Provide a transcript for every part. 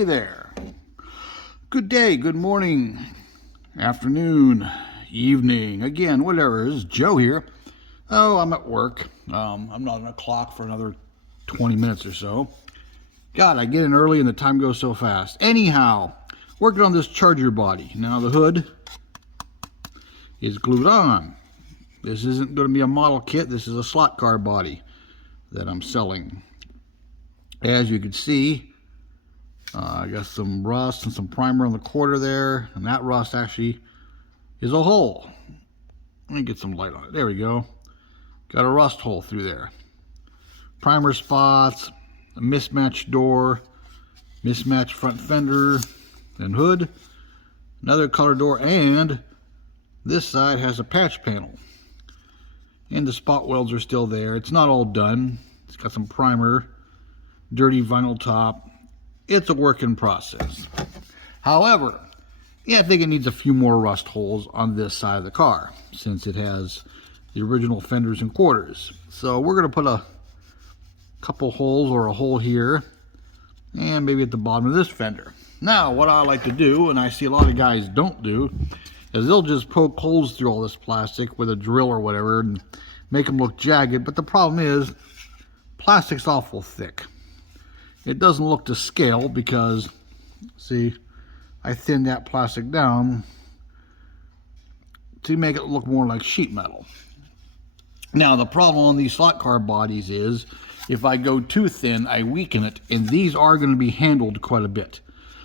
Hey there. Good day, good morning, afternoon, evening, again, whatever. This is Joe here. Oh, I'm at work. I'm not on a clock for another 20 minutes or so. God, I get in early and the time goes so fast. Anyhow, working on this Charger body. Now the hood is glued on. This isn't going to be a model kit. This is a slot car body that I'm selling. As you can see, I got some rust and some primer on the quarter there, and that rust actually is a hole. Let me get some light on it. There we go. Got a rust hole through there. Primer spots, a mismatched door, mismatched front fender and hood, another color door, and this side has a patch panel. And the spot welds are still there. It's not all done. It's got some primer, dirty vinyl top. It's a work in process. However, I think it needs a few more rust holes on this side of the car since it has the original fenders and quarters. So we're going to put a couple holes or a hole here and maybe at the bottom of this fender. Now, what I like to do, and I see a lot of guys don't do, is they'll just poke holes through all this plastic with a drill or whatever and make them look jagged. But the problem is, plastic's awful thick. It doesn't look to scale because, see, I thinned that plastic down to make it look more like sheet metal. Now, the problem on these slot car bodies is if I go too thin, I weaken it, and these are going to be handled quite a bit.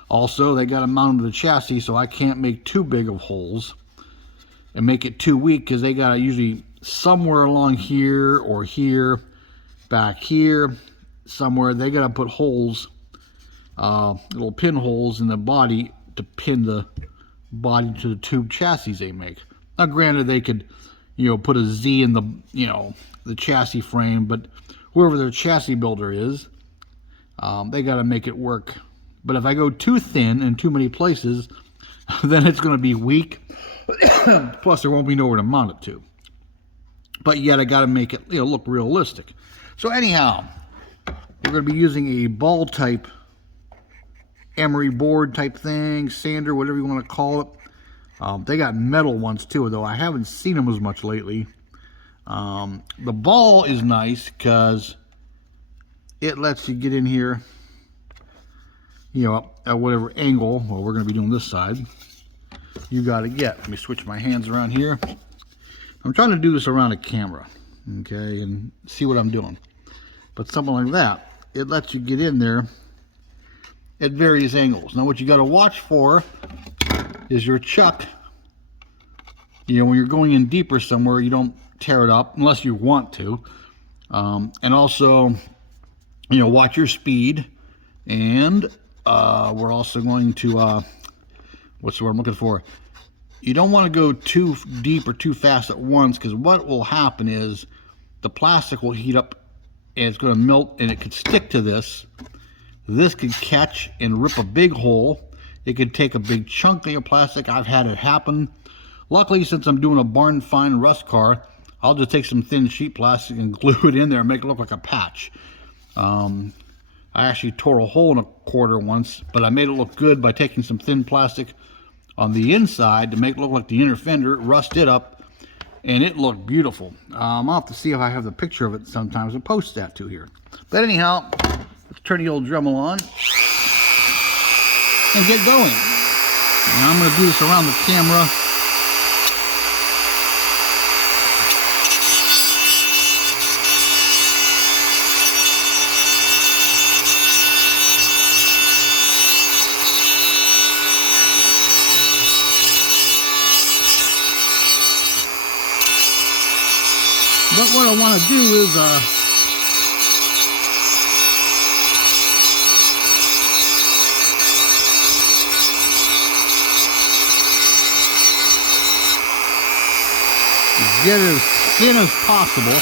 Also, they got to mount to the chassis, so I can't make too big of holes and make it too weak because they got to usually somewhere along here or here, back here, somewhere they got to put holes, little pinholes in the body to pin the body to the tube chassis they make. Now, granted, they could, put a Z in the, the chassis frame, but whoever their chassis builder is, they got to make it work. But if I go too thin in too many places, then it's going to be weak. Plus, there won't be nowhere to mount it to. But yet, I got to make it, look realistic. So anyhow, we're going to be using a ball type emery board type thing, sander, whatever you want to call it. They got metal ones too, though I haven't seen them as much lately. The ball is nice because it lets you get in here, at whatever angle. Well, we're going to be doing this side. You got to get. Let me switch my hands around here. I'm trying to do this around a camera, okay, and see what I'm doing. But something like that, it lets you get in there at various angles. Now, what you got to watch for is your chuck. When you're going in deeper somewhere, you don't tear it up unless you want to. And also, watch your speed. And we're also going to, what's the word I'm looking for? You don't want to go too deep or too fast at once, because what will happen is the plastic will heat up and it's going to melt, and it could stick to this. This could catch and rip a big hole. It could take a big chunk of your plastic. I've had it happen. Luckily, since I'm doing a barn find rust car, I'll just take some thin sheet plastic and glue it in there and make it look like a patch. I actually tore a hole in a quarter once, but I made it look good by taking some thin plastic on the inside to make it look like the inner fender, rust it up, and it looked beautiful. I'll have to see if I have the picture of it sometimes and post that to here. But anyhow, let's turn the old Dremel on and get going. Now I'm going to do this around the camera. But what I want to do is get as thin as possible.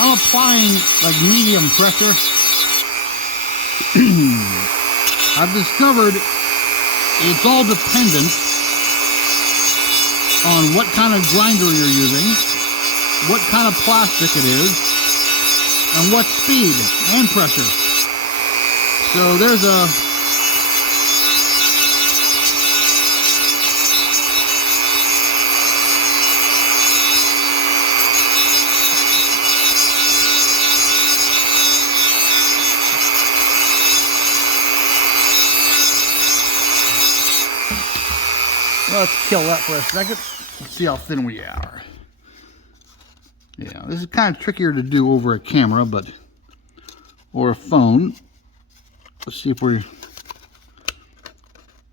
I'm applying like medium pressure. I've discovered it's all dependent on what kind of grinder you're using, what kind of plastic it is, and what speed and pressure. So there's a let's kill that for a second. Let's see how thin we are. Yeah, this is kind of trickier to do over a camera, or a phone. Let's see if we're...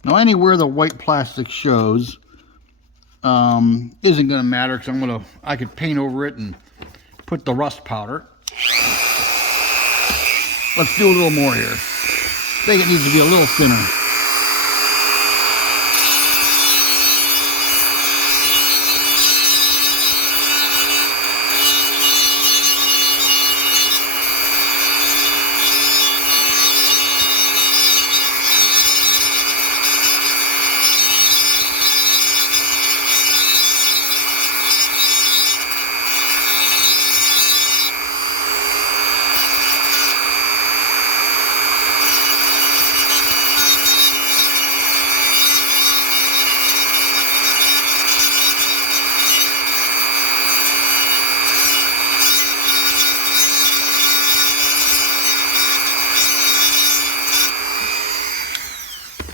Now, anywhere the white plastic shows isn't going to matter, because I could paint over it and put the rust powder. Let's do a little more here. I think it needs to be a little thinner.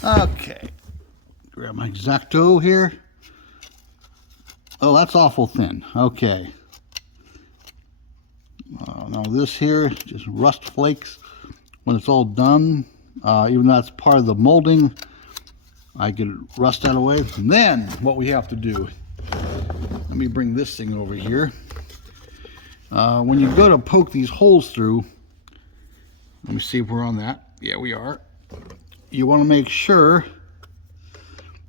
Okay, grab my X-Acto here. Oh, that's awful thin. Okay. Now this here, just rust flakes. When it's all done, even though that's part of the molding, I can rust that away. And then what we have to do, let me bring this thing over here. When you go to poke these holes through, let me see if we're on that. Yeah, we are. You want to make sure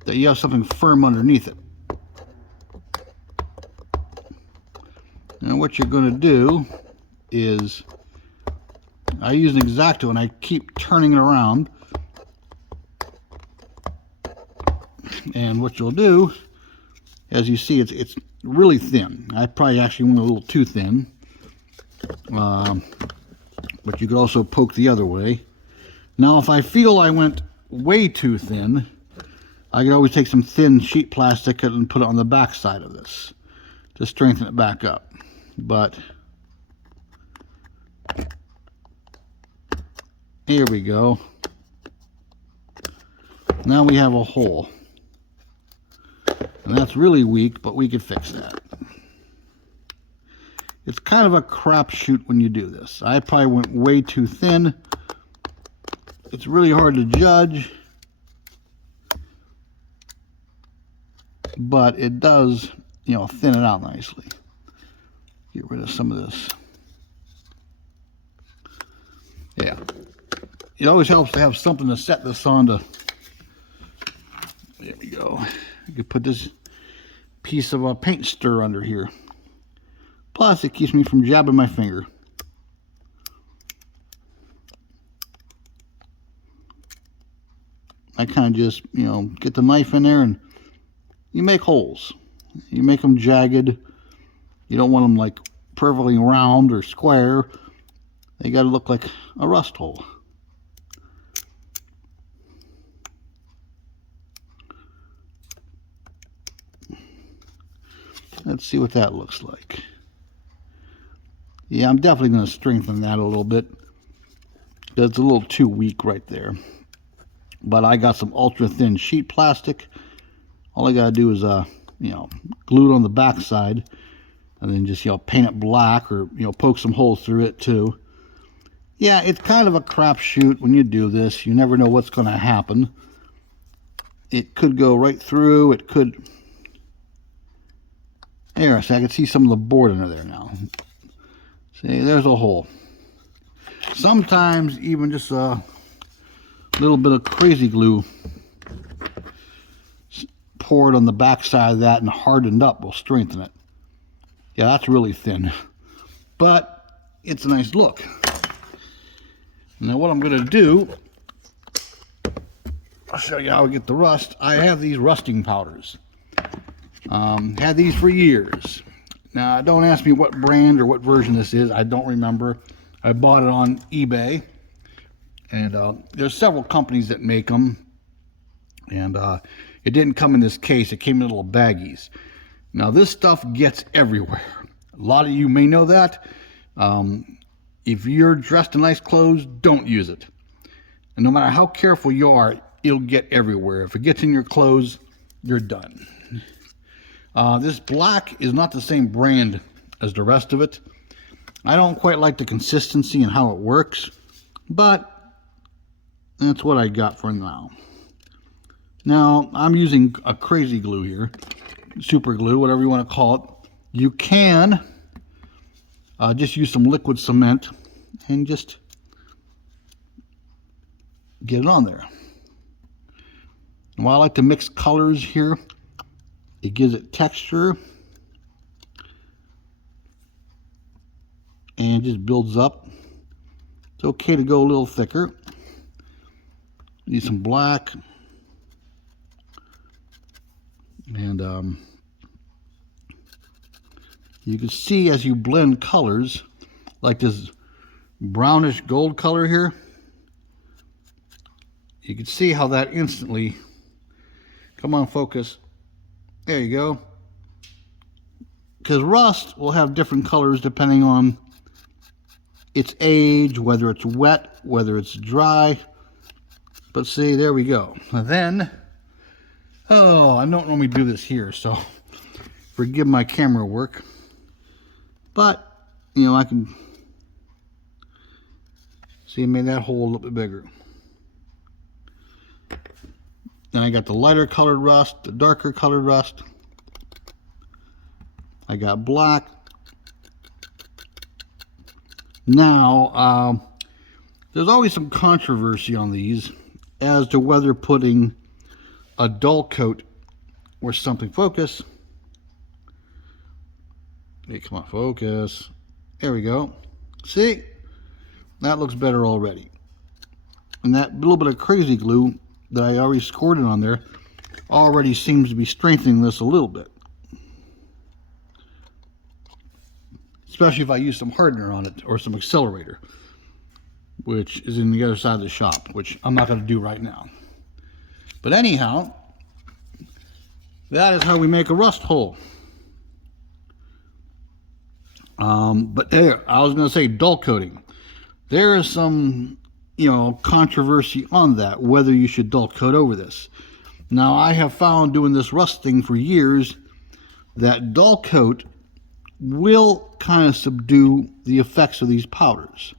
that you have something firm underneath it. And what you're going to do is, I use an X-Acto and I keep turning it around. And what you'll do, as you see, it's really thin. I probably actually went a little too thin. But you could also poke the other way. Now, if I feel I went way too thin, I could always take some thin sheet plastic and put it on the back side of this to strengthen it back up. But here we go. Now we have a hole. And that's really weak, but we could fix that. It's kind of a crapshoot when you do this. I probably went way too thin. It's really hard to judge, but it does, thin it out nicely. Get rid of some of this. Yeah. It always helps to have something to set this on to. There we go. You could put this piece of a paint stir under here. Plus, it keeps me from jabbing my finger. I kind of just, get the knife in there and you make holes. You make them jagged. You don't want them like perfectly round or square. They got to look like a rust hole. Let's see what that looks like. Yeah, I'm definitely going to strengthen that a little bit. It's a little too weak right there. But I got some ultra thin sheet plastic. All I gotta do is glue it on the back side and then just paint it black, or poke some holes through it too. Yeah, it's kind of a crapshoot when you do this. You never know what's going to happen. It could go right through. It could. There, so I can see some of the board under there now. See, there's a hole. Sometimes even just a little bit of crazy glue poured on the back side of that and hardened up will strengthen it. Yeah, that's really thin, but it's a nice look. Now what I'm going to do, I'll show you how I get the rust. I have these rusting powders. Had these for years. Now, don't ask me what brand or what version this is. I don't remember. I bought it on eBay. And there's several companies that make them. And it didn't come in this case. It came in little baggies. Now, this stuff gets everywhere. A lot of you may know that. If you're dressed in nice clothes, don't use it. And no matter how careful you are, it'll get everywhere. If it gets in your clothes, you're done. This black is not the same brand as the rest of it. I don't quite like the consistency and how it works, but that's what I got for now. Now, I'm using a crazy glue here, super glue, whatever you want to call it. You can just use some liquid cement and just get it on there. And while I like to mix colors here, it gives it texture and just builds up. It's okay to go a little thicker. Need some black. And you can see as you blend colors, like this brownish gold color here, you can see how that instantly, come on, focus. There you go. Because rust will have different colors depending on its age, whether it's wet, whether it's dry. But see, there we go. And then, oh, I don't normally do this here, so forgive my camera work. But, you know, I can see I made that hole a little bit bigger. Then I got the lighter colored rust, the darker colored rust. I got black. Now, there's always some controversy on these as to whether putting a dull coat or something. Focus. Hey, come on, focus. There we go. See? That looks better already. And that little bit of crazy glue that I already scored it on there already seems to be strengthening this a little bit. Especially if I use some hardener on it or some accelerator, which is in the other side of the shop, which I'm not going to do right now. But anyhow, that is how we make a rust hole. But there, I was going to say dull coating. There is some, you know, controversy on that, whether you should dull coat over this. Now, I have found doing this rust thing for years that dull coat will kind of subdue the effects of these powders.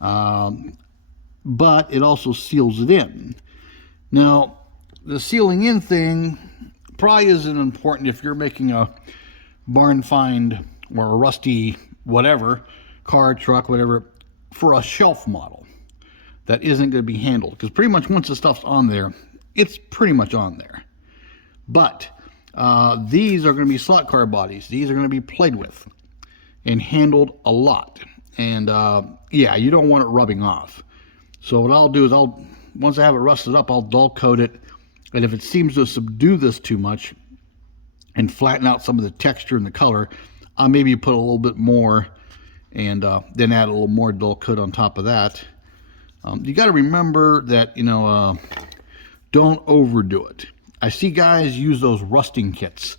But it also seals it in. Now, the sealing in thing probably isn't important if you're making a barn find or a rusty whatever, car, truck, whatever, for a shelf model that isn't going to be handled. Because pretty much once the stuff's on there, it's pretty much on there. But these are going to be slot car bodies. These are going to be played with and handled a lot. And yeah, you don't want it rubbing off. So what I'll do is once I have it rusted up, I'll dull coat it. And if it seems to subdue this too much and flatten out some of the texture and the color, I'll maybe put a little bit more and then add a little more dull coat on top of that. You got to remember that, you know, don't overdo it. I see guys use those rusting kits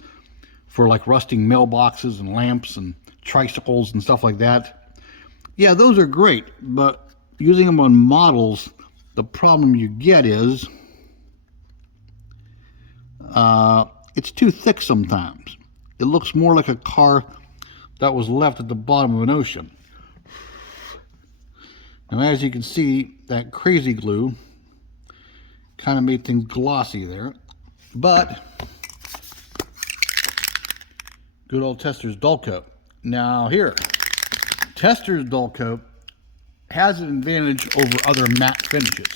for like rusting mailboxes and lamps and tricycles and stuff like that. Yeah, those are great, but using them on models, the problem you get is it's too thick sometimes. It looks more like a car that was left at the bottom of an ocean. Now, as you can see, that crazy glue kind of made things glossy there. But good old Testors dull coat. Now here, Testors dull coat has an advantage over other matte finishes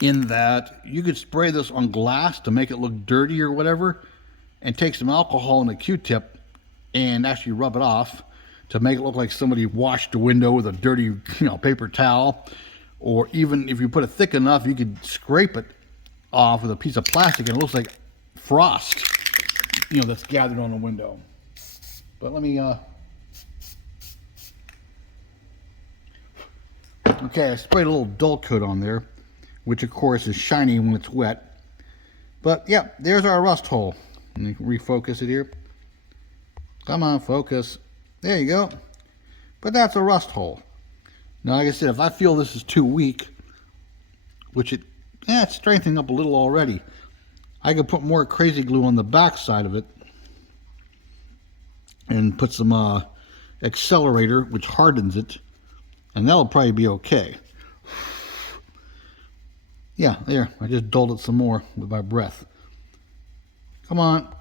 in that you could spray this on glass to make it look dirty or whatever, and take some alcohol and a Q-tip and actually rub it off to make it look like somebody washed the window with a dirty, you know, paper towel. Or even if you put it thick enough, you could scrape it off with a piece of plastic and it looks like frost, you know, that's gathered on the window. But let me, okay, I sprayed a little dull coat on there, which of course is shiny when it's wet. But yeah, there's our rust hole. Let me refocus it here. Come on, focus. There you go. But that's a rust hole. Now, like I said, if I feel this is too weak, which it's strengthening up a little already, I could put more crazy glue on the back side of it and put some accelerator, which hardens it, and that'll probably be okay. Yeah, there, I just dulled it some more with my breath. Come on,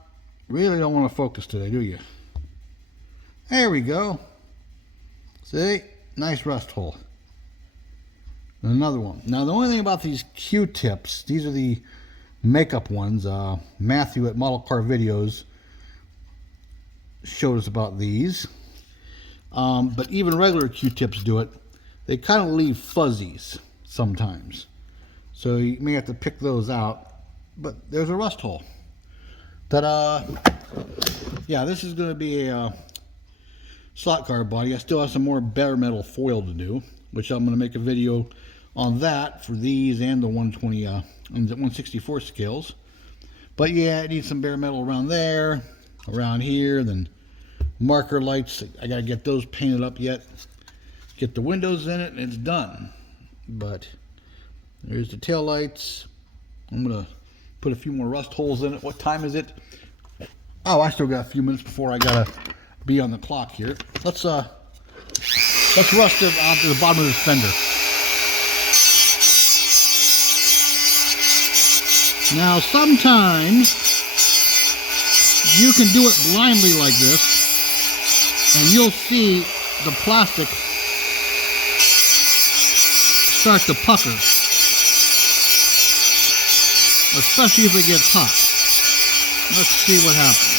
really don't want to focus today, do you? There we go. See, nice rust hole. And another one. Now, the only thing about these Q-tips, these are the makeup ones. Matthew at Model Car Videos showed us about these. But even regular Q-tips do it. They kind of leave fuzzies sometimes. So you may have to pick those out. But there's a rust hole. Ta-da! Yeah, this is going to be a slot car body. I still have some more bare metal foil to do, which I'm going to make a video on that for these and the 120 and the 164 scales. But yeah, it needs some bare metal around there, around here, then marker lights. I got to get those painted up yet. Get the windows in it, and it's done. But there's the tail lights. I'm going to put a few more rust holes in it. What time is it? Oh, I still got a few minutes before I got to be on the clock here. Let's rust it onto the bottom of this fender. Now, sometimes you can do it blindly like this, and you'll see the plastic start to pucker, especially if it gets hot. Let's see what happens.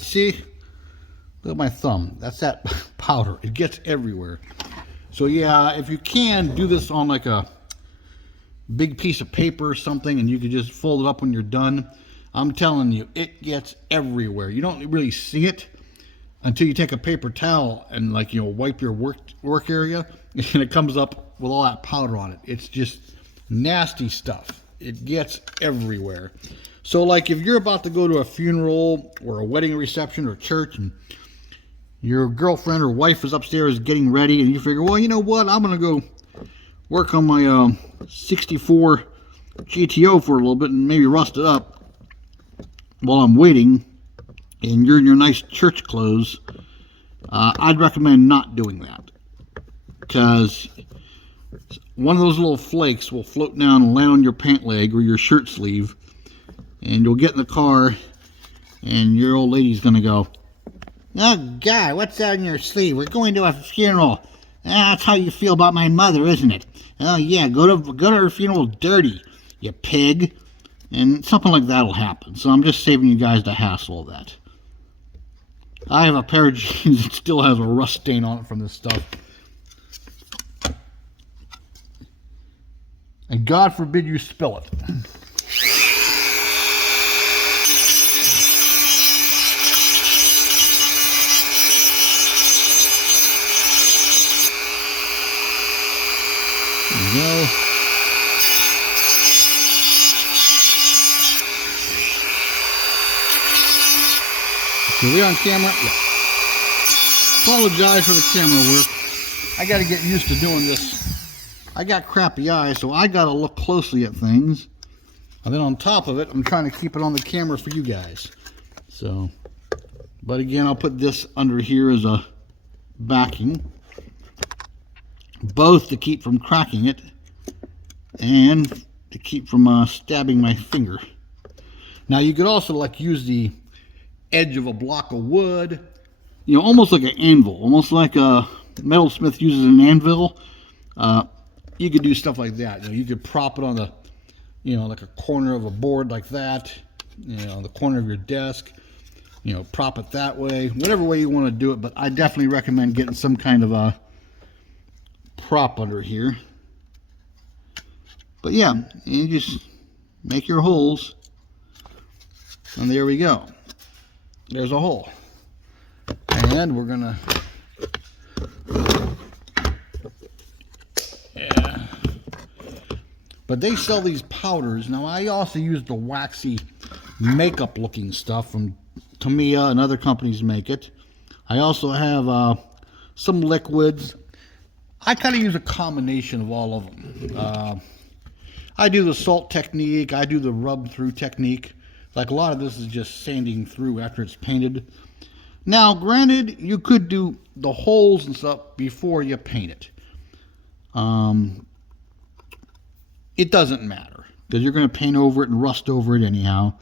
See, look at my thumb. That's that powder. It gets everywhere. So yeah, if you can do this on like a big piece of paper or something, and you can just fold it up when you're done, I'm telling you, it gets everywhere. You don't really see it until you take a paper towel and, like, you know, wipe your work area, and it comes up with all that powder on it. It's just nasty stuff. It gets everywhere. So, like, if you're about to go to a funeral or a wedding reception or church, and your girlfriend or wife is upstairs getting ready, and you figure, well, you know what, I'm going to go work on my 64 GTO for a little bit and maybe rust it up while I'm waiting, and you're in your nice church clothes, I'd recommend not doing that, because one of those little flakes will float down and land on your pant leg or your shirt sleeve, and you'll get in the car, and your old lady's going to go, "Oh, God, what's that in your sleeve? We're going to a funeral. That's how you feel about my mother, isn't it? Oh, yeah, go to her funeral dirty, you pig." And something like that will happen. So I'm just saving you guys the hassle of that. I have a pair of jeans that still has a rust stain on it from this stuff. And God forbid you spill it. There we go. So we're on camera? Yeah. Apologize for the camera work. I got to get used to doing this. I got crappy eyes, so I got to look closely at things. And then on top of it, I'm trying to keep it on the camera for you guys. So, but again, I'll put this under here as a backing. Both to keep from cracking it and to keep from stabbing my finger. Now, you could also like use the edge of a block of wood. You know, almost like an anvil, almost like a metalsmith uses an anvil. You could do stuff like that. You know, you could prop it on the, you know, like a corner of a board like that, you know, the corner of your desk, you know, prop it that way, whatever way you want to do it. But I definitely recommend getting some kind of a prop under here. But yeah, you just make your holes, and there we go. There's a hole. And we're gonna, yeah. But they sell these powders. Now I also use the waxy makeup looking stuff from Tamiya, and other companies make it. I also have some liquids. I kind of use a combination of all of them. I do the salt technique. I do the rub through technique. Like a lot of this is just sanding through after it's painted. Now, granted, you could do the holes and stuff before you paint it. It doesn't matter, because you're going to paint over it and rust over it anyhow.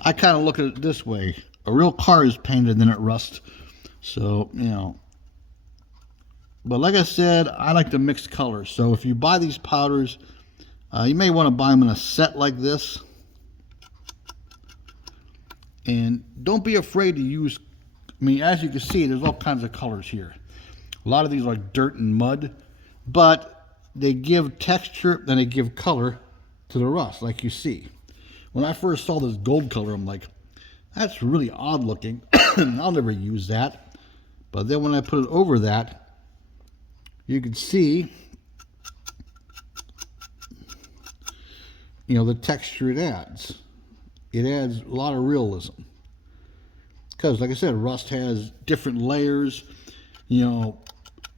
I kind of look at it this way. A real car is painted and then it rusts. So, you know. But like I said, I like to mix colors. So if you buy these powders, you may want to buy them in a set like this. And don't be afraid to use, I mean, as you can see, there's all kinds of colors here. A lot of these are dirt and mud, but they give texture and they give color to the rust, like you see. When I first saw this gold color, I'm like, that's really odd looking. I'll never use that. But then when I put it over that, you can see, you know, the texture it adds. It adds a lot of realism. Because, like I said, rust has different layers. You know,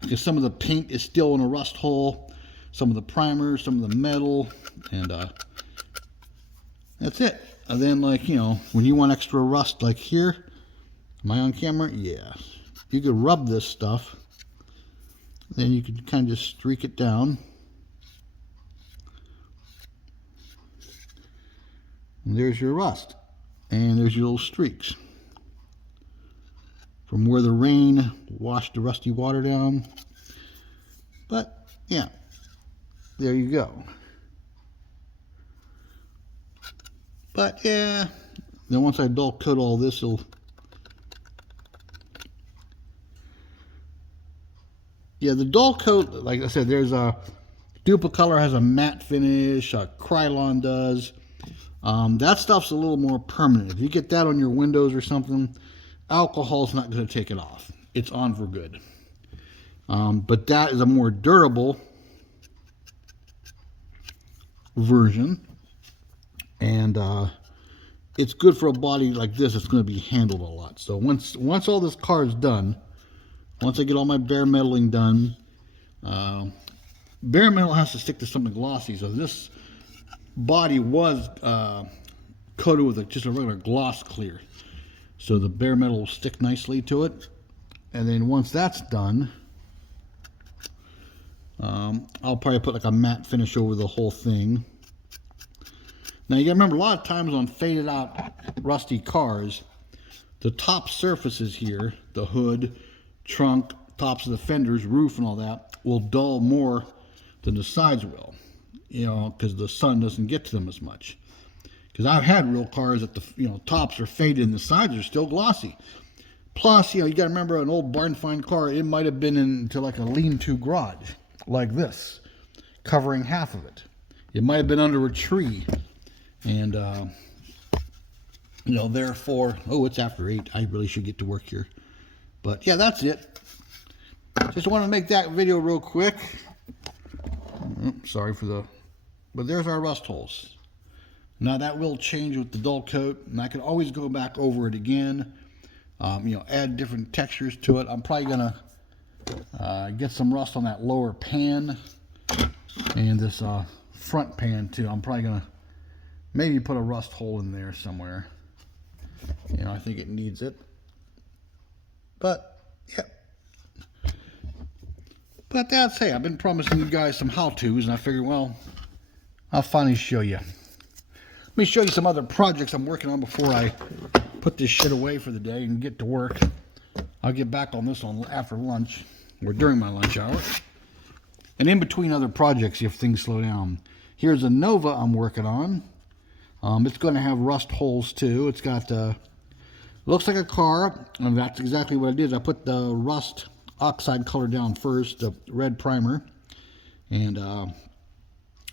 because some of the paint is still in a rust hole. Some of the primer, some of the metal. And that's it. And then, like, you know, when you want extra rust, like here. Am I on camera? Yeah. You could rub this stuff. Then you can kind of just streak it down. And there's your rust. And there's your little streaks. From where the rain washed the rusty water down. But, yeah. There you go. But, yeah. Then once I dull coat all this, it'll... Yeah, the dull coat, like I said, there's a... Duplicolor has a matte finish. Krylon does. That stuff's a little more permanent. If you get that on your windows or something, alcohol's not going to take it off. It's on for good. But that is a more durable version. And it's good for a body like this. It's going to be handled a lot. So once all this car is done, once I get all my bare metaling done, bare metal has to stick to something glossy. So this body was coated with just a regular gloss clear. So the bare metal will stick nicely to it. And then once that's done, I'll probably put like a matte finish over the whole thing. Now you gotta remember, a lot of times on faded out rusty cars, the top surfaces here, the hood, trunk, tops of the fenders, roof and all that, will dull more than the sides will. You know, because the sun doesn't get to them as much. Because I've had real cars that the tops are faded and the sides are still glossy. Plus, you got to remember, an old barn find car, it might have been into like a lean-to garage, like this, covering half of it. It might have been under a tree, and therefore, it's after 8. I really should get to work here. But yeah, that's it. Just want to make that video real quick. Sorry for the... But there's our rust holes. Now that will change with the dull coat, and I can always go back over it again. Add different textures to it. I'm probably gonna get some rust on that lower pan and this front pan too. I'm probably gonna maybe put a rust hole in there somewhere. I think it needs it. But yeah. But that's, hey, I've been promising you guys some how-tos, and I figured, well, I'll finally show you. Let me show you some other projects I'm working on before I put this shit away for the day and get to work. I'll get back on this one after lunch, or during my lunch hour. And in between other projects if things slow down. Here's a Nova I'm working on. It's going to have rust holes too. It's got, looks like a car, and that's exactly what I did. I put the rust oxide color down first, the red primer, and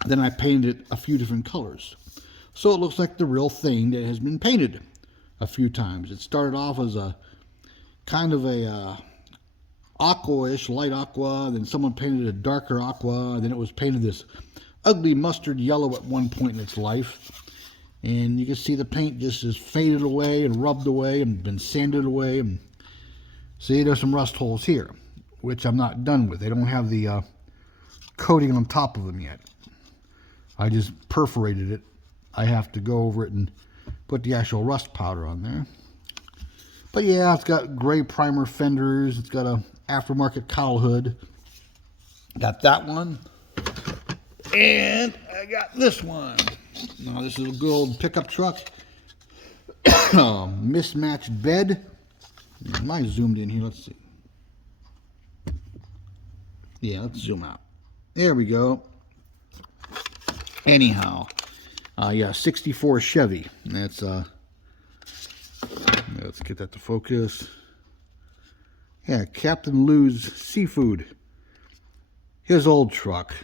then I painted it a few different colors. So it looks like the real thing that has been painted a few times. It started off as a kind of a aqua-ish, light aqua, then someone painted a darker aqua, then it was painted this ugly mustard yellow at one point in its life. And you can see the paint just is faded away and rubbed away and been sanded away. And see, there's some rust holes here, which I'm not done with. They don't have the coating on top of them yet. I just perforated it. I have to go over it and put the actual rust powder on there. But yeah, it's got gray primer fenders. It's got a aftermarket cowl hood. Got that one. And I got this one. Now this is a good old pickup truck. Mismatched bed. Mine's zoomed in here. Let's see. Yeah, let's zoom out. There we go. Anyhow, yeah, 64 Chevy. That's let's get that to focus. Yeah, Captain Lou's Seafood. His old truck.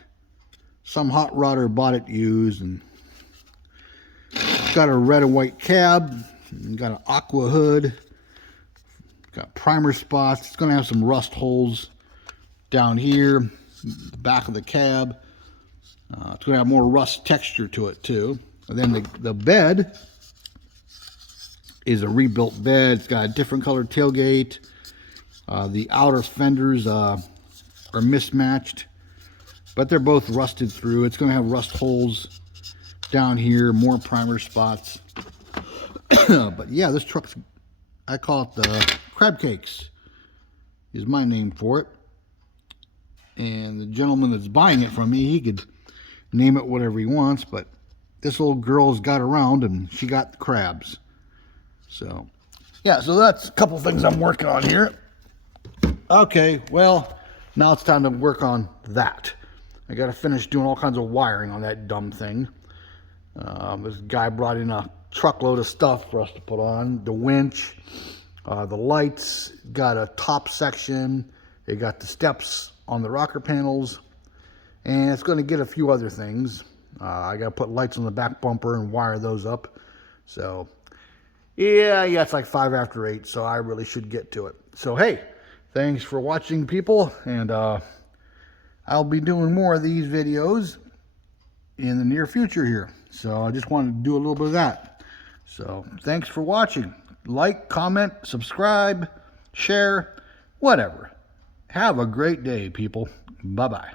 Some hot rodder bought it used, and it's got a red and white cab, and got an aqua hood, got primer spots. It's going to have some rust holes down here, the back of the cab. It's going to have more rust texture to it too. And then the bed is a rebuilt bed. It's got a different colored tailgate. The outer fenders are mismatched, but they're both rusted through. It's going to have rust holes down here, more primer spots. But yeah, this truck's, I call it the Crab Cakes, is my name for it. And the gentleman that's buying it from me, he could name it whatever he wants, but this old girl's got around and she got the crabs. So yeah, so that's a couple things I'm working on here. Okay, well, now it's time to work on that. I got to finish doing all kinds of wiring on that dumb thing. This guy brought in a truckload of stuff for us to put on. The winch, the lights, got a top section. They got the steps on the rocker panels. And it's going to get a few other things. I got to put lights on the back bumper and wire those up. So, yeah, it's like 5 after 8, so I really should get to it. So, hey, thanks for watching, people. And I'll be doing more of these videos in the near future here. So I just wanted to do a little bit of that. So thanks for watching. Like, comment, subscribe, share, whatever. Have a great day, people. Bye-bye.